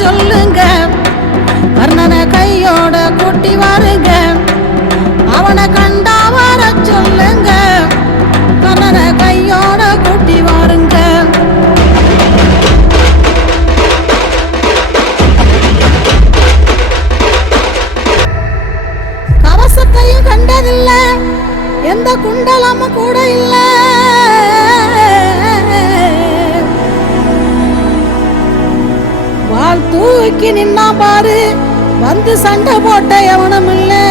சொல்லுங்க, கர்ணனை கையோட கூட்டி வாருங்க. அவனை கண்டா வர சொல்லுங்க, கர்ணனை கையோட கூட்டி வாருங்க. கவசத்தையும் கண்டதில்ல, எந்த குண்டலமும் கூட இல்ல. வாள் தூக்கி நின்னா பாரு, வந்து சண்டை போட்ட எவனும் இல்லை.